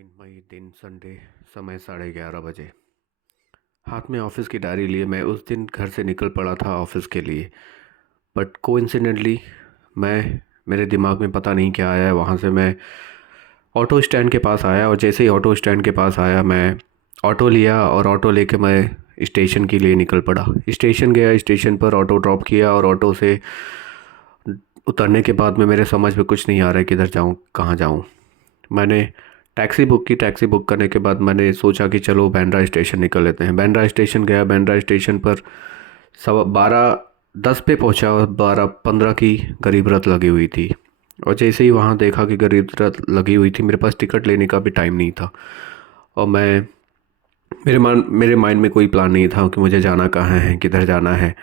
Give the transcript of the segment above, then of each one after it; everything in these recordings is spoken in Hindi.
9 मई दिन संडे, समय 11:30 बजे। हाथ में ऑफिस की डायरी लिए मैं उस दिन घर से निकल पड़ा था ऑफिस के लिए। बट कोइंसिडेंटली मैं मेरे दिमाग में पता नहीं क्या आया है, वहाँ से मैं ऑटो स्टैंड के पास आया और जैसे ही ऑटो स्टैंड के पास आया मैं ऑटो लिया और ऑटो लेके मैं स्टेशन के लिए निकल पड़ा। स्टेशन गया, स्टेशन पर ऑटो ड्रॉप किया और ऑटो से उतरने के बाद में मेरे समझ में कुछ नहीं आ रहा है किधर जाऊँ, कहाँ जाऊँ। मैंने टैक्सी बुक की। टैक्सी बुक करने के बाद मैंने सोचा कि चलो बांद्रा स्टेशन निकल लेते हैं। बांद्रा स्टेशन गया। बांद्रा स्टेशन पर 12:10 पे पहुंचा और 12:15 की गरीब रथ लगी हुई थी। और जैसे ही वहाँ देखा कि गरीब रथ लगी हुई थी, मेरे पास टिकट लेने का भी टाइम नहीं था। और मेरे माइंड में कोई प्लान नहीं था कि मुझे जाना कहाँ है, किधर जाना है।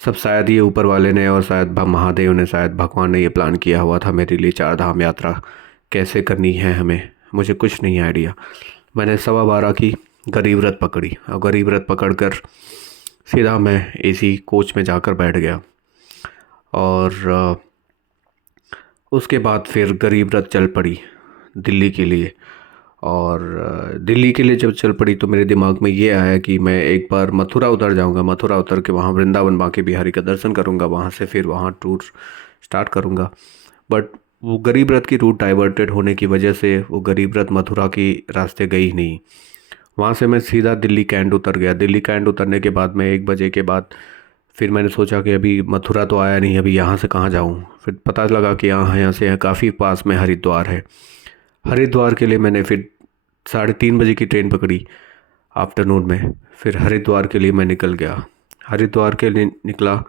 सब शायद ये ऊपर वाले ने और शायद महादेव ने, शायद भगवान ने ये प्लान किया हुआ था मेरे लिए। 4 धाम यात्रा कैसे करनी है हमें, मुझे कुछ नहीं आइडिया। मैंने 12:15 की गरीब रथ पकड़ी और गरीब रथ पकड़ कर सीधा मैं एसी कोच में जाकर बैठ गया। और उसके बाद फिर गरीब रथ चल पड़ी दिल्ली के लिए। और दिल्ली के लिए जब चल पड़ी तो मेरे दिमाग में ये आया कि मैं एक बार मथुरा उतर जाऊंगा। मथुरा उतर के वहाँ वृंदावन बांके बिहारी का दर्शन करूंगा, वहाँ से फिर वहाँ टूर स्टार्ट करूंगा। बट वो गरीब रथ की रूट डाइवर्टेड होने की वजह से वो गरीब रथ मथुरा की रास्ते गई ही नहीं। वहाँ से मैं सीधा दिल्ली कैंट उतर गया। दिल्ली कैंट उतरने के बाद में 1 बजे के बाद फिर मैंने सोचा कि अभी मथुरा तो आया नहीं, अभी यहाँ से कहाँ जाऊँ। फिर पता लगा कि यहाँ से काफ़ी पास में हरिद्वार है। हरिद्वार के लिए मैंने फिर 3:30 बजे की ट्रेन पकड़ी आफ्टरनून में। फिर हरिद्वार के लिए मैं निकल गया। हरिद्वार के लिए निकला।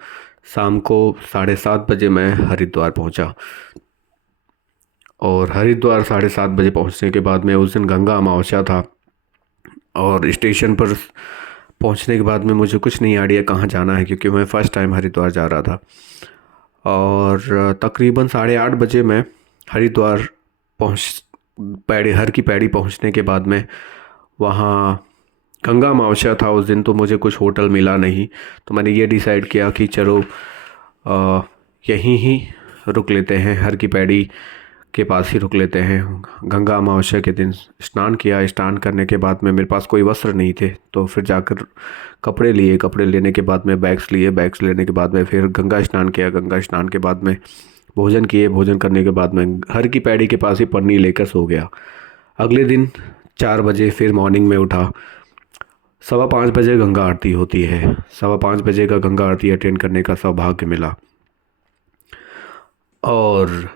शाम को 7:30 बजे मैं हरिद्वार पहुंचा। और हरिद्वार 7:30 बजे पहुंचने के बाद में उस दिन गंगा अमावस्या था। और स्टेशन पर पहुंचने के बाद में मुझे कुछ नहीं आइडिया कहाँ जाना है, क्योंकि मैं फ़र्स्ट टाइम हरिद्वार जा रहा था। और तकरीबन 8:30 बजे मैं हरिद्वार पहुंच पैड़ी हर की पैड़ी पहुंचने के बाद में वहाँ गंगा अमावस्या था उस दिन, तो मुझे कुछ होटल मिला नहीं। तो मैंने ये डिसाइड किया कि चलो यहीं ही रुक लेते हैं, हर की पैड़ी के पास ही रुक लेते हैं। गंगा अमावस्या के दिन स्नान किया। स्नान करने के बाद में मेरे पास कोई वस्त्र नहीं थे, तो फिर जाकर कपड़े लिए। कपड़े लेने के बाद में बैग्स लिए। बैग्स लेने के बाद में फिर गंगा स्नान किया। गंगा स्नान के बाद में भोजन किए। भोजन करने के बाद में हर की पैड़ी के पास ही पन्नी लेकर सो गया। अगले दिन 4 बजे फिर मॉर्निंग में उठा। 5:15 बजे गंगा आरती होती है। 5:15 बजे का गंगा आरती अटेंड करने का सौभाग्य मिला। और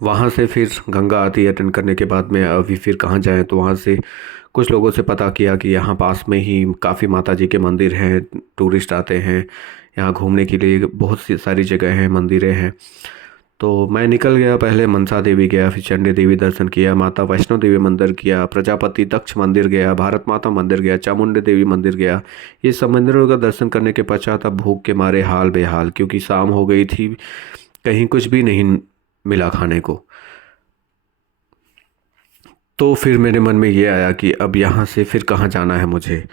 वहाँ से फिर गंगा आरती अटेंड करने के बाद में अभी फिर कहाँ जाएं, तो वहाँ से कुछ लोगों से पता किया कि यहाँ पास में ही काफ़ी माता जी के मंदिर हैं। टूरिस्ट आते हैं यहाँ घूमने के लिए, बहुत सी सारी जगह हैं, मंदिरें हैं। तो मैं निकल गया। पहले मनसा देवी गया, फिर चंडी देवी दर्शन किया, माता वैष्णो देवी मंदिर किया, प्रजापति दक्ष मंदिर गया, भारत माता मंदिर गया, चामुंडी देवी मंदिर गया। ये सब मंदिरों का दर्शन करने के पश्चात अब भूख के मारे हाल बेहाल, क्योंकि शाम हो गई थी, कहीं कुछ भी नहीं मिला खाने को। तो फिर मेरे मन में ये आया कि अब यहाँ से फिर कहाँ जाना है मुझे।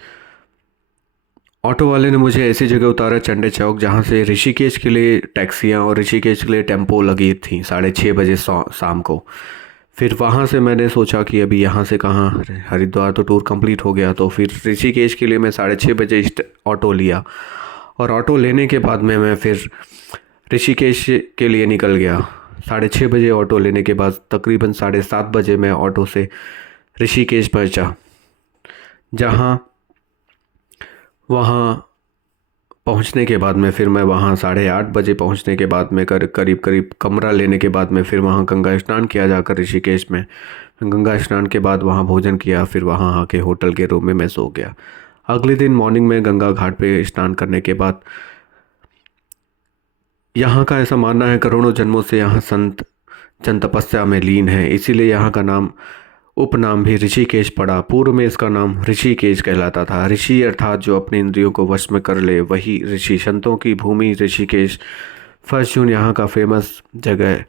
ऑटो वाले ने मुझे ऐसी जगह उतारा, चंडे चौक, जहाँ से ऋषिकेश के लिए टैक्सियाँ और ऋषिकेश के लिए टेम्पो लगी थी 6:30 बजे शाम को। फिर वहाँ से मैंने सोचा कि अभी यहाँ से कहाँ, हरिद्वार तो टूर कंप्लीट हो गया। तो फिर ऋषिकेश के लिए मैं 6:30 बजे ऑटो लिया। और ऑटो लेने के बाद में मैं फिर ऋषिकेश के लिए निकल गया। 6:30 बजे ऑटो लेने के बाद तकरीबन 7:30 बजे मैं ऑटो से ऋषिकेश पहुँचा। जहाँ वहाँ पहुँचने के बाद में फिर मैं वहाँ 8:30 बजे पहुँचने के बाद में करीब करीब कमरा लेने के बाद में फिर वहाँ गंगा स्नान किया जाकर ऋषिकेश में। गंगा स्नान के बाद वहाँ भोजन किया, फिर वहाँ आके होटल के रूम में मैं सो गया। अगले दिन मॉर्निंग में गंगा घाट पे स्नान करने के बाद, यहाँ का ऐसा मानना है करोड़ों जन्मों से यहाँ संत जन तपस्या में लीन है, इसीलिए यहाँ का नाम उपनाम भी ऋषिकेश पड़ा। पूर्व में इसका नाम ऋषिकेश कहलाता था। ऋषि अर्थात जो अपने इंद्रियों को वश में कर ले, वही ऋषि। संतों की भूमि ऋषिकेश। 1 जून यहाँ का फेमस जगह है।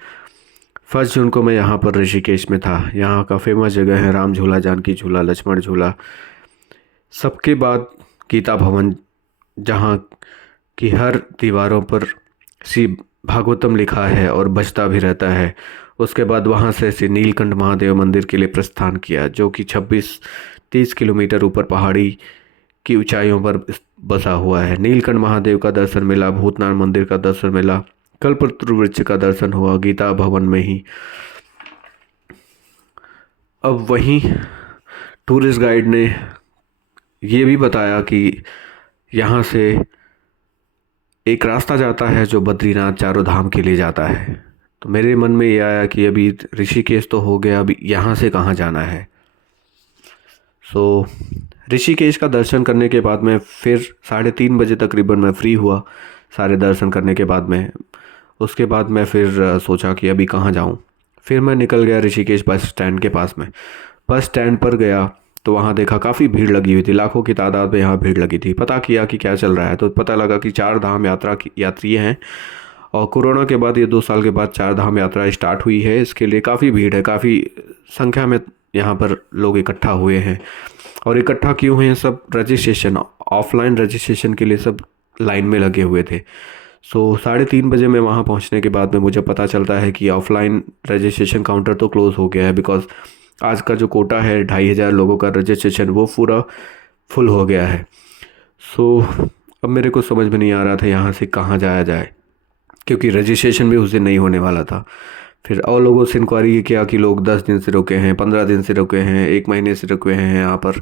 1 जून को मैं यहाँ पर ऋषिकेश में था। यहाँ का फेमस जगह है राम झूला, जानकी झूला, लक्ष्मण झूला। सबके बाद गीता भवन, जहाँ की हर दीवारों पर श्री भागवतम लिखा है और बजता भी रहता है। उसके बाद वहाँ से नीलकंठ महादेव मंदिर के लिए प्रस्थान किया, जो कि 26-30 किलोमीटर ऊपर पहाड़ी की ऊंचाइयों पर बसा हुआ है। नीलकंठ महादेव का दर्शन मिला, भूतनाथ मंदिर का दर्शन मिला, कल्पतरु वृक्ष का दर्शन हुआ गीता भवन में ही। अब वहीं टूरिस्ट गाइड ने ये भी बताया कि यहाँ से एक रास्ता जाता है जो बद्रीनाथ चारों धाम के लिए जाता है। तो मेरे मन में ये आया कि अभी ऋषिकेश तो हो गया, अभी यहाँ से कहाँ जाना है। ऋषिकेश का दर्शन करने के बाद में फिर 3:30 बजे तकरीबन मैं फ्री हुआ सारे दर्शन करने के बाद में। उसके बाद मैं फिर सोचा कि अभी कहाँ जाऊँ। फिर मैं निकल गया ऋषिकेश बस स्टैंड के पास में। बस स्टैंड पर गया तो वहाँ देखा काफ़ी भीड़ लगी हुई थी, लाखों की तादाद में यहाँ भीड़ लगी थी। पता किया कि क्या चल रहा है, तो पता लगा कि 4 धाम यात्रा की यात्री हैं और कोरोना के बाद ये 2 साल के बाद 4 धाम यात्रा स्टार्ट हुई है। इसके लिए काफ़ी भीड़ है, काफ़ी संख्या में यहाँ पर लोग इकट्ठा हुए हैं। और इकट्ठा क्यों हुए हैं? सब रजिस्ट्रेशन, ऑफलाइन रजिस्ट्रेशन के लिए सब लाइन में लगे हुए थे। 3:30 बजे में वहाँ पहुँचने के बाद में मुझे पता चलता है कि ऑफलाइन रजिस्ट्रेशन काउंटर तो क्लोज़ हो गया है, बिकॉज़ आज का जो कोटा है 2,500 लोगों का रजिस्ट्रेशन, वो पूरा फुल हो गया है। अब मेरे को समझ में नहीं आ रहा था यहाँ से कहाँ जाया जाए, क्योंकि रजिस्ट्रेशन भी उस दिन नहीं होने वाला था। फिर और लोगों से इंक्वायरी किया कि लोग 10 दिन से रुके हैं, 15 दिन से रुके हैं, 1 महीने से रुके हैं यहाँ पर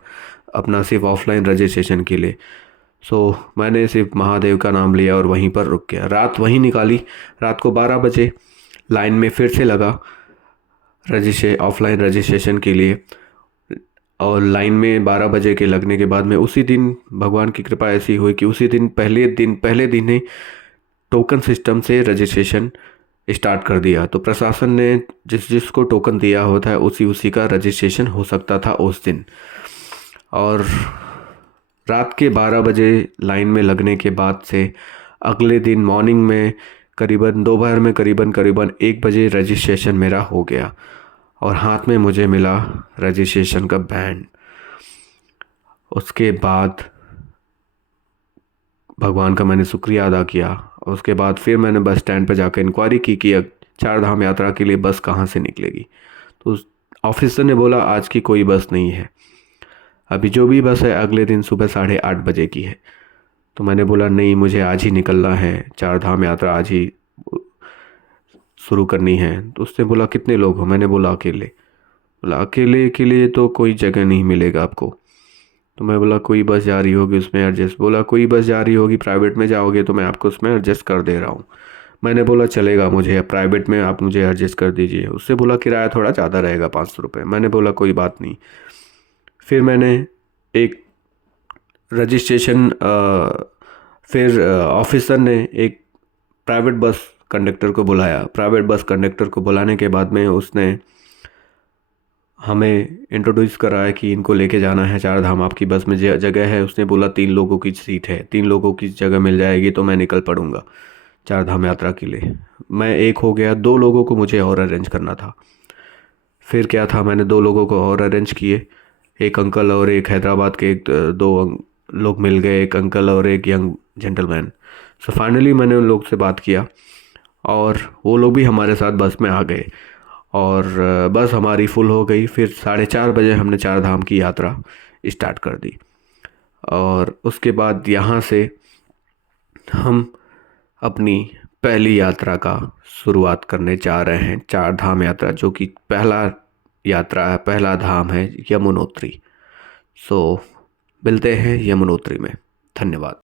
अपना सिर्फ ऑफलाइन रजिस्ट्रेशन के लिए। मैंने सिर्फ महादेव का नाम लिया और वहीं पर रुक गया। रात वहीं निकाली। रात को 12 बजे लाइन में फिर से लगा ऑफलाइन रजिस्ट्रेशन के लिए। और लाइन में 12 बजे के लगने के बाद में उसी दिन भगवान की कृपा ऐसी हुई कि उसी दिन पहले दिन ही टोकन सिस्टम से रजिस्ट्रेशन स्टार्ट कर दिया। तो प्रशासन ने जिसको टोकन दिया होता है उसी का रजिस्ट्रेशन हो सकता था उस दिन। और रात के 12 बजे लाइन में लगने के बाद से अगले दिन मॉर्निंग में दोपहर में करीबन 1 बजे रजिस्ट्रेशन मेरा हो गया और हाथ में मुझे मिला रजिस्ट्रेशन का बैंड। उसके बाद भगवान का मैंने शुक्रिया अदा किया। उसके बाद फिर मैंने बस स्टैंड पर जाकर इंक्वायरी की कि 4 धाम यात्रा के लिए बस कहाँ से निकलेगी। तो उस ऑफिसर ने बोला आज की कोई बस नहीं है, अभी जो भी बस है अगले दिन सुबह 8:30 बजे की है। तो मैंने बोला नहीं, मुझे आज ही निकलना है, 4 धाम यात्रा आज ही शुरू करनी है। तो उसने बोला कितने लोग हो? मैंने बोला अकेले। बोला अकेले के लिए तो कोई जगह नहीं मिलेगा आपको। तो मैं बोला कोई बस जा रही होगी उसमें एडजस्ट। बोला कोई बस जा रही होगी, प्राइवेट में जाओगे तो मैं आपको उसमें एडजस्ट कर दे रहा हूँ। मैंने बोला चलेगा, मुझे प्राइवेट में आप मुझे एडजस्ट कर दीजिए। उससे बोला किराया थोड़ा ज़्यादा रहेगा, 500 रुपये। मैंने बोला कोई बात नहीं। फिर मैंने एक रजिस्ट्रेशन फिर ऑफिसर ने एक प्राइवेट बस कंडक्टर को बुलाया। प्राइवेट बस कंडक्टर को बुलाने के बाद में उसने हमें इंट्रोड्यूस कराया कि इनको लेके जाना है 4 धाम, आपकी बस में जगह है। उसने बोला 3 लोगों की सीट है, 3 लोगों की जगह मिल जाएगी तो मैं निकल पड़ूंगा 4 धाम यात्रा के लिए। मैं एक हो गया, 2 लोगों को मुझे और अरेंज करना था। फिर क्या था, मैंने 2 लोगों को और अरेंज किए, एक अंकल और एक हैदराबाद के 2 लोग मिल गए, एक अंकल और एक यंग जेंटलमैन। फाइनली मैंने उन लोग से बात किया और वो लोग भी हमारे साथ बस में आ गए और बस हमारी फुल हो गई। फिर 4:30 बजे हमने 4 धाम की यात्रा स्टार्ट कर दी। और उसके बाद यहाँ से हम अपनी पहली यात्रा का शुरुआत करने जा रहे हैं, 4 धाम यात्रा, जो कि पहला धाम है यमुनोत्री। मिलते हैं यमुनोत्री में। धन्यवाद।